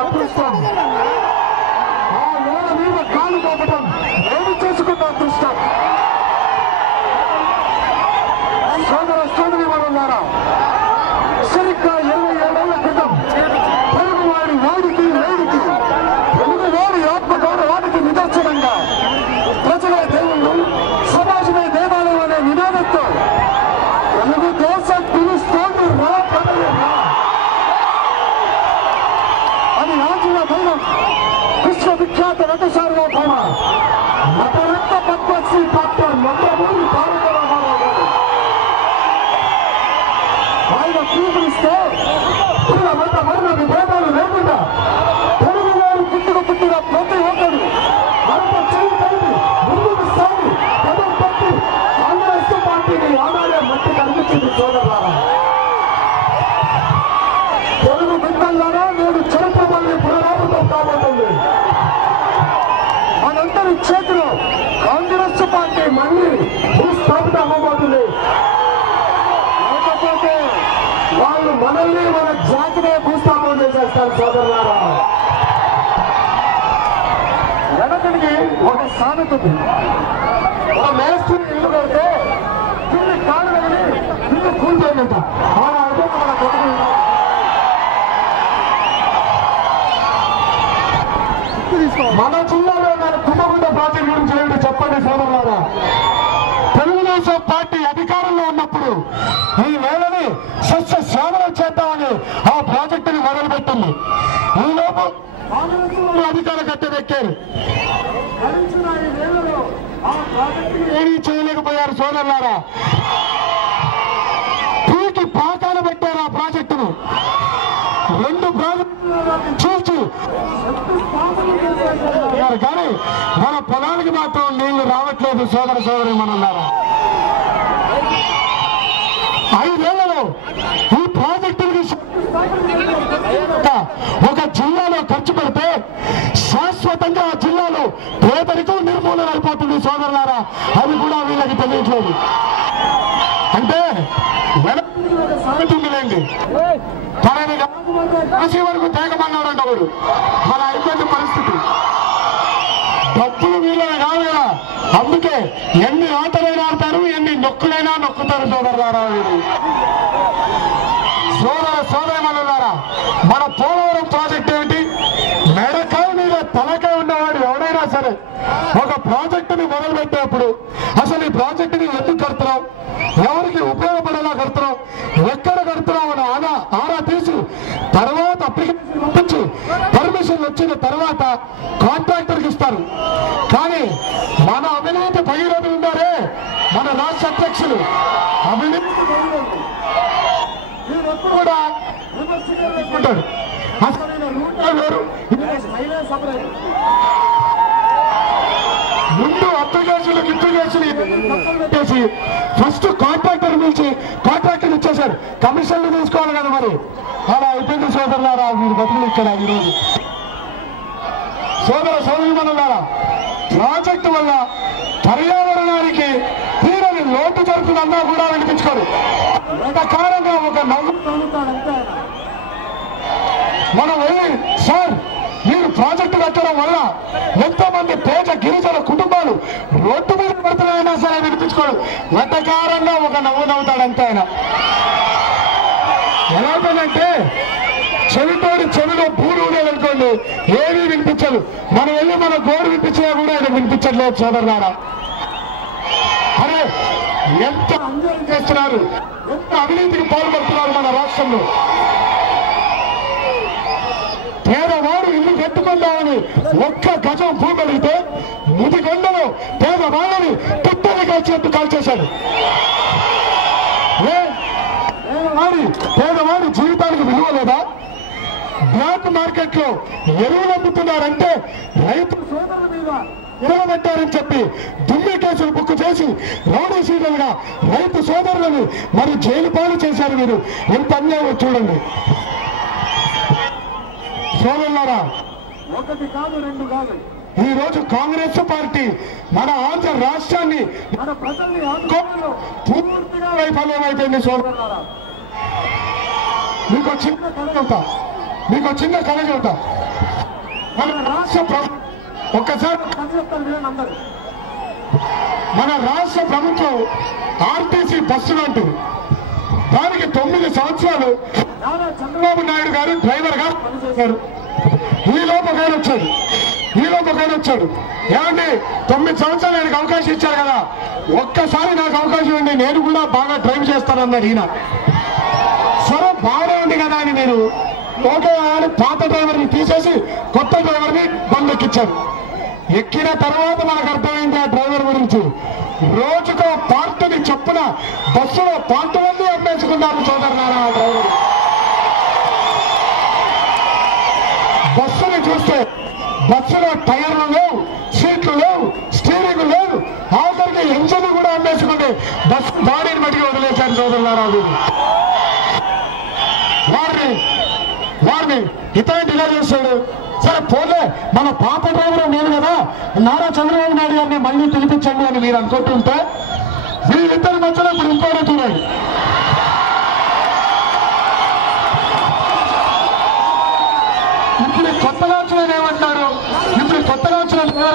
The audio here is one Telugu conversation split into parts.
అదృష్టం, ఆ నేల మీద కాలు మోపడం నేను చేసుకున్న అదృష్టం. సోదర సోదరి వాళ్ళారా, సరిగ్గా 27 ఏళ్ల క్రితం తెలుగువాడి వాడికి వేడికి, తెలుగువాడి ఆత్మగౌరవానికి నిదర్శనంగా ప్రజలే దేవుళ్ళు, సమాజమే దేవాలయం అనే నినాదంతో తెలుగు దేశం పిలుస్తోంది రా కదలిరా అని ఆంధ్ర ధైర్యం విశ్వవిఖ్యాత నట సార్వభౌమ నటరత్న పద్మశ్రీ డాక్టర్ నందమూరి తారక రామారావు గారు ఆయన పిలుపునిస్తే కుల మత వర్ణ విభేదాలు లేకుండా తెలుగువారు పుట్టిన ప్రతి ఒక్కరు మరొక చేయి కలిపి ముందుకు సాగి పదం పట్టి కాంగ్రెస్ పార్టీని ఆనాడే మట్టి కనిపించింది. సోదరులారా, తెలుగు బిడ్డల్లారా, నేడు చరిత్ర మళ్ళీ పునరావృతం కాబోతుంది. మనందరి చేతిలో కాంగ్రెస్ పార్టీ మళ్ళీ భూస్థాపితం అవ్వబోతుంది. లేకపోతే వాళ్ళు మనల్ని, మన జాతినే భూస్థాపన చేస్తారు. సోదరులారా, వెనకడికి ఒక సామెత ఉంది. ఒక మేస్త్రి ఇల్లు కడితే ఇల్లు కాడు వెళ్ళి ఇల్లు కూలిపోయిందంట. అలా అయితే మన కొడుకు మన జిల్లాలో మన కుంభగుండ ప్రాజెక్ట్ గురించి ఏంటి చెప్పండి సోదరులారా. తెలుగుదేశం పార్టీ అధికారంలో ఉన్నప్పుడు ఈ నేలని సస్య శ్యామలం చేద్దామని ఆ ప్రాజెక్టుని మొదలుపెట్టింది. ఈలోపు అధికారులు కట్టెదెక్కారు. ఏమీ చేయలేకపోయారు. సోదరులారా, పీకి పాకాలు పెట్టారు ఆ ప్రాజెక్టును. 2 ప్రాజెక్టులు చూసి కానీ మన పొలానికి మాత్రం నీళ్లు రావట్లేదు. సోదర సోదరి మనన్నారా, 5 ఏళ్లలో ఈ ప్రాజెక్టులకి ఒక జిల్లాలో ఖర్చు పెడితే శాశ్వతంగా ఆ జిల్లాలో పేదరికం నిర్మూలన అయిపోతుంది. సోదరులారా, అది కూడా వీళ్ళకి తెలియట్లేదు. అంటే ఉందిలేండి, తనని కాశీ వరకు తేగమన్నాడంట వాడు. అలా అయిపోయింది పరిస్థితి. డబ్బులు వీళ్ళని కాదు కదా, అందుకే ఎన్ని ఆటలైనా ఆడతారు, ఎన్ని నొక్కులైనా నొక్కుతారు. సోదరులారా, వీరు సోదరమనులారా, మన పోలవరం ప్రాజెక్ట్ ఏంటి? మెడకాయ మీద తలకాయ ఉన్నవాడు ఎవడైనా సరే ఒక ప్రాజెక్టుని మొదలుపెట్టేప్పుడు అసలు ఈ ప్రాజెక్టుని ఎందుకు కడుతున్నాం, ఎవరికి ఉపయోగపడేలా కడుతున్నాం, ఎక్కడ కడుతున్నాం అని ఆరా తీసి తర్వాత అప్లికేషన్ పంపించి పర్మిషన్ వచ్చిన తర్వాత కాంట్రాక్టర్కి ఇస్తారు. కానీ మన అవినీతి భగీరథులు ఉన్నారే, మన రాష్ట్ర అధ్యక్షులు అవినీతి కూడా ఉంటాడు. ముందు అప్లికేషన్లు చేసి ఫస్ట్ కాంట్రాక్టర్ పిలిచి కాంట్రాక్టర్ ఇచ్చేశారు. కమిషన్లు తీసుకోవాలి కదా మరి. అలా అయిపోయింది. సోదరులారా, మీరు బతుకులు ఇక్కడ ఈరోజు సోదర సోదరీమణులారా, ప్రాజెక్టు వల్ల పర్యావరణానికి తీరని లోటు జరుగుతుందన్నా కూడా వినిపించుకోరు. కారణంగా ఒక నవ్వు మనం వెళ్ళి, సార్ మీరు ప్రాజెక్టు కట్టడం వల్ల ఎంతో మంది పేద గిరిజన కుటుంబాలు రోడ్డు మీద పడుతున్నాయన్నా సరే వినిపించుకోడు. వెటకారంగా ఒక నవ్వు నవ్వుతాడంతే ఆయన. ఎలాగంటే చెవితోడి చెవిలో పూలు ఉండేదనుకోండి, ఏమీ వినిపించదు. మనం వెళ్ళి మన గోడు వినిపించినా కూడా ఆయన వినిపించట్లేదు. సోదరులారా, అరే ఎంత అన్యాయం చేస్తున్నారు, ఎంత అవినీతికి పాల్పడుతున్నారు మన రాష్ట్రంలో. పేదవాడు ఇల్లు కట్టుకుందామని ఒక్క గజం భూమి అడిగితే ముదిగొండలో పేదవాళ్ళని పుట్టని కాల్చినట్టు కాల్చేశాడు. పేదవాడి జీవితానికి విలువ లేదా? బ్లాక్ మార్కెట్ లో ఎరువులు అమ్ముతున్నారంటే రైతు సోదరుల మీద నిలబెట్టారని చెప్పి దుమ్మి కేసులు బుక్ చేసి రౌడీ సీడలుగా రైతు సోదరులను మరి జైలు పాలు చేశారు. మీరు ఎంత అన్యాయం చూడండి. సోదరులారా, 1 కాదు 2 కాదు, ఈ రోజు కాంగ్రెస్ పార్టీ మన ఆంధ్ర రాష్ట్రాన్ని, మన ప్రజల్ని ఆదుకోవడంలో పూర్తిగా వైఫల్యం అయిపోయింది. సోదరులారా, మీకు చిన్న కళ చెబుతా. మన రాష్ట్ర ఒక్కసారి మన రాష్ట్ర ప్రభుత్వం ఆర్టీసీ బస్సులు అంటుంది. దానికి 9 సంవత్సరాలు చంద్రబాబు నాయుడు గారు డ్రైవర్ గా పనిచేశారు. ఈ లోపగానే వచ్చాడు. ఏమంటే 9 సంవత్సరాలు ఆయనకు అవకాశం ఇచ్చారు కదా, ఒక్కసారి నాకు అవకాశం ఉంది, నేను కూడా బాగా డ్రైవ్ చేస్తానన్నాడు ఈయన. సరే బాగానే ఉంది కదా అని నేను ఓకే అని పాత డ్రైవర్ని తీసేసి కొత్త డ్రైవర్ని బందెక్కించారు. ఎక్కిన తర్వాత నాకు అర్థమైంది ఆ డ్రైవర్ గురించి. రోజుకో పార్టీని చొప్పున బస్సులో పార్టీలన్నీ అమ్మేసుకున్నారు సోదరులారా. ఆ డ్రైవర్ బస్సుని చూస్తే బస్సులో టైర్లు లేవు, సీట్లు లేవు, స్టీరింగ్ లేదు, ఆఖరికి ఇంజన్ కూడా అమ్మేసుకుంటే బస్సు బాడీని బట్టి వదిలేశారు సోదరులారా. వారిని ఇతరులు ఇలా చేశాడు. సరే పోలే, మన పాత డ్రైవర్ నేను కదా, నారా చంద్రబాబు నాయుడు గారిని మళ్ళీ పిలిపించండి అని మీరు అనుకుంటుంటే వీళ్ళిద్దరి మధ్యలో ఇప్పుడు ఇంకోటి చూడండి. ఇప్పుడు కొత్తగా వచ్చిన డ్రైవర్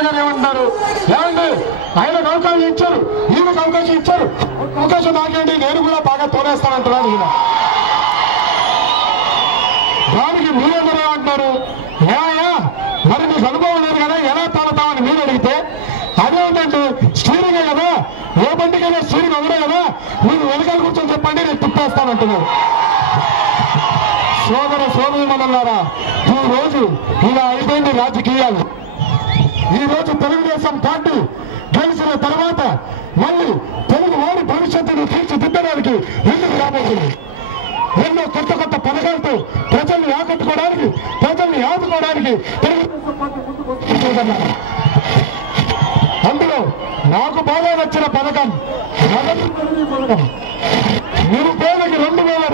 గారు ఏమంటున్నారు, ఏమండి ఆయనకు అవకాశం ఇచ్చారు, ఈయనకు అవకాశం ఇచ్చారు, అవకాశం నాకేంటి, నేను కూడా బాగా తోనేస్తానంటున్నాడు ఈయన. దానికి మీరెందరూ ఏమంటున్నారు, ఏమయ్యా మరి నీకు అనుభవం లేదు కదా ఎలా తాడతామని మీరు అడిగితే అదేంటంటే స్టీరింగే కదా, ఏ బండికైనా స్టీరింగ్ అవరే కదా, మీరు వెనకాల కూర్చొని చెప్పండి నేను తిప్పేస్తానంటున్నారు. సోదరులారా, ఈ రోజు ఇలా అయిపోయింది రాజకీయాలు. ఈ రోజు తెలుగుదేశం పార్టీ గెలిచిన తర్వాత మళ్ళీ తెలుగు వారి భవిష్యత్తును తీర్చిదిద్దడానికి ఎందుకు రాబోతుంది. ఎన్నో కొత్త పథకాలతో ప్రజల్ని ఆకట్టుకోవడానికి, ప్రజల్ని ఆదుకోవడానికి తెలుగుదేశం పార్టీ ముందుకు వస్తున్నారు. అందులో నాకు బాగా నచ్చిన పథకం నిరుపేదకి 2000